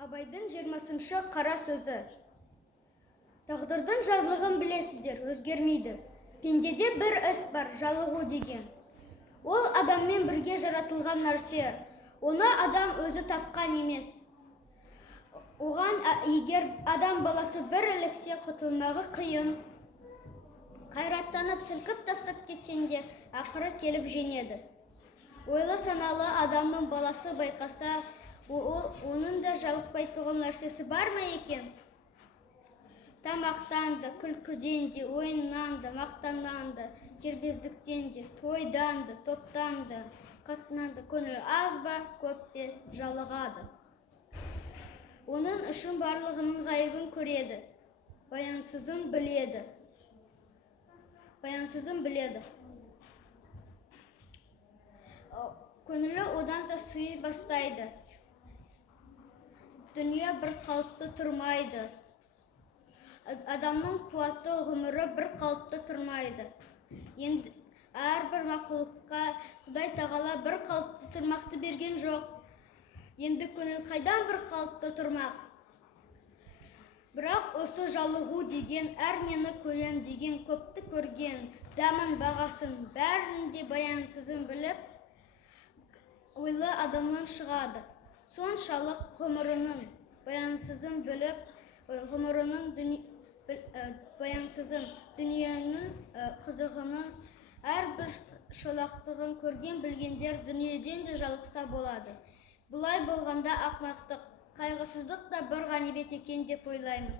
Абайдың 20-шы қара сөзі. Тағдырдың жарлығын білесіздер, өзгермейді. Пендеде бір іс бар, жалығу деген. Ол адаммен бірге жаратылған нәрсе. Оны адам өзі тапқан емес. Оған егер адам баласы бір іліксе, құтылмағы қиын. Қайраттанып, сілкіп тастап кетсең де, ақыры келіп женеді. Ойлы саналы адамның баласы байқаса, оның да жалықпайтұғын нәрсесі бар ма екен? Тамақтан да, күлкіден де, ойыннан да, мақтаннан да, кербездіктен де, тойдан да, топтан да, қатыннан да көңілі аз ба, көп пе жалығады. Оның үшін барлығының ғайыбын көреді, баянсызын біледі. Көңілі одан да суи бастайды. Дүние бір қалыпты тұрмайды. Адамның қуатты ғұмыры бір қалыпты тұрмайды. Енді әрбір мақұлыққа Құдай тағала бір қалыпты тұрмақты берген жоқ. Енді көңіл қайдан бір қалыпты тұрмақ? Бірақ осы жалығу деген, әрнені көрем деген, көпті көрген, дәмін бағасын, бәрін де баянсызын біліп, ойлы адамнан шығады. Соншалық ғұмырының баянсызын біліп, баянсызын, дүниенің қызығының әрбір шолақтығын көрген білгендер дүниеден де жалықса болады. Бұлай болғанда ақымақтық, қайғысыздық та бір ғанибет екен деп ойлаймын.